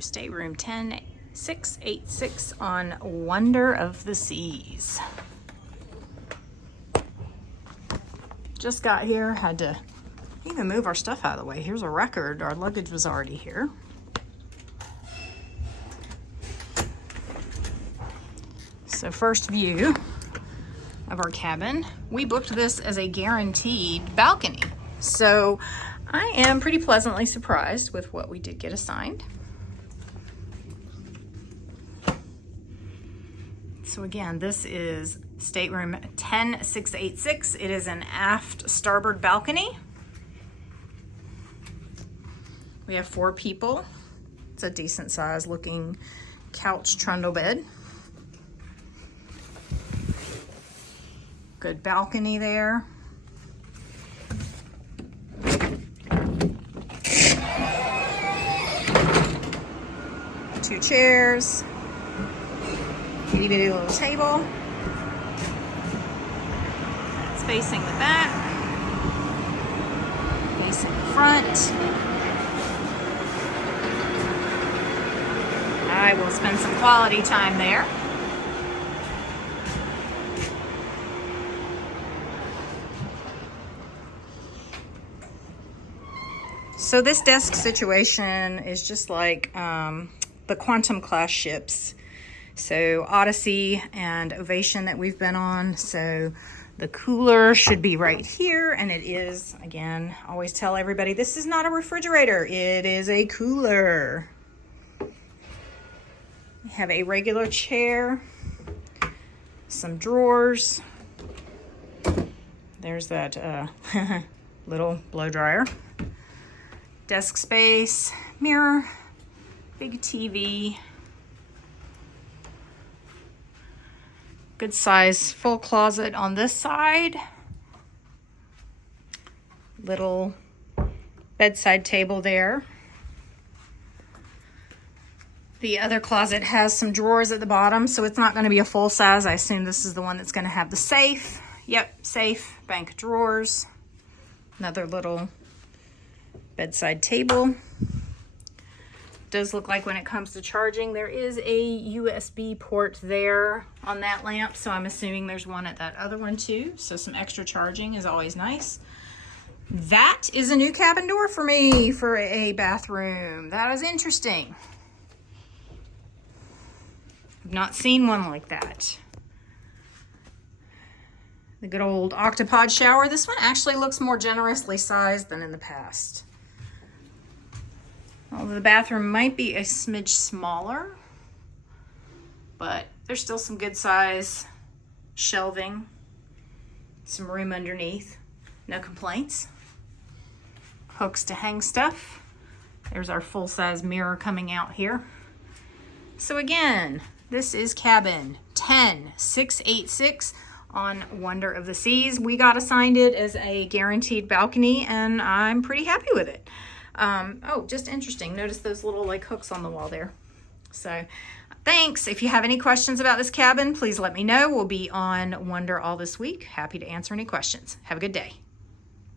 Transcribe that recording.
Stateroom 10686 on Wonder of the Seas. Just got here, had to even move our stuff out of the way. Here's a record. Our luggage was already here. So first view of our cabin. We booked this as a guaranteed balcony. So I am pretty pleasantly surprised with what we did get assigned. So again, this is Stateroom 10686. It is an aft starboard balcony. We have 4 people. It's a decent size looking couch trundle bed. Good balcony there. Two chairs. Itty bitty little table. That's facing the back. Facing the front. I will spend some quality time there. So this desk situation is just like the Quantum class ships. So Odyssey and Ovation that we've been on. So the cooler should be right here, and it is. Again, always tell everybody this is not a refrigerator, it is a cooler. We have a regular chair, some drawers. There's that little blow dryer. Desk space, mirror, big TV. Good size full closet on this side. Little bedside table there. The other closet has some drawers at the bottom, so it's not going to be a full size. I assume this is the one that's going to have the safe. Yep, safe, bank of drawers. Another little bedside table. Does look like when it comes to charging, there is a USB port there on that lamp, so I'm assuming there's one at that other one too. So some extra charging is always nice. That is a new cabin door for me for a bathroom. That is interesting. I've not seen one like that. The good old octopod shower. This one actually looks more generously sized than in the past. Although the bathroom might be a smidge smaller, but there's still some good size shelving, some room underneath, no complaints. Hooks to hang stuff. There's our full-size mirror coming out here. So again, this is cabin 10686 on Wonder of the Seas. We got assigned it as a guaranteed balcony, and I'm pretty happy with it. Oh, just interesting. Notice those little like hooks on the wall there. So thanks. If you have any questions about this cabin, please let me know. We'll be on Wonder all this week. Happy to answer any questions. Have a good day.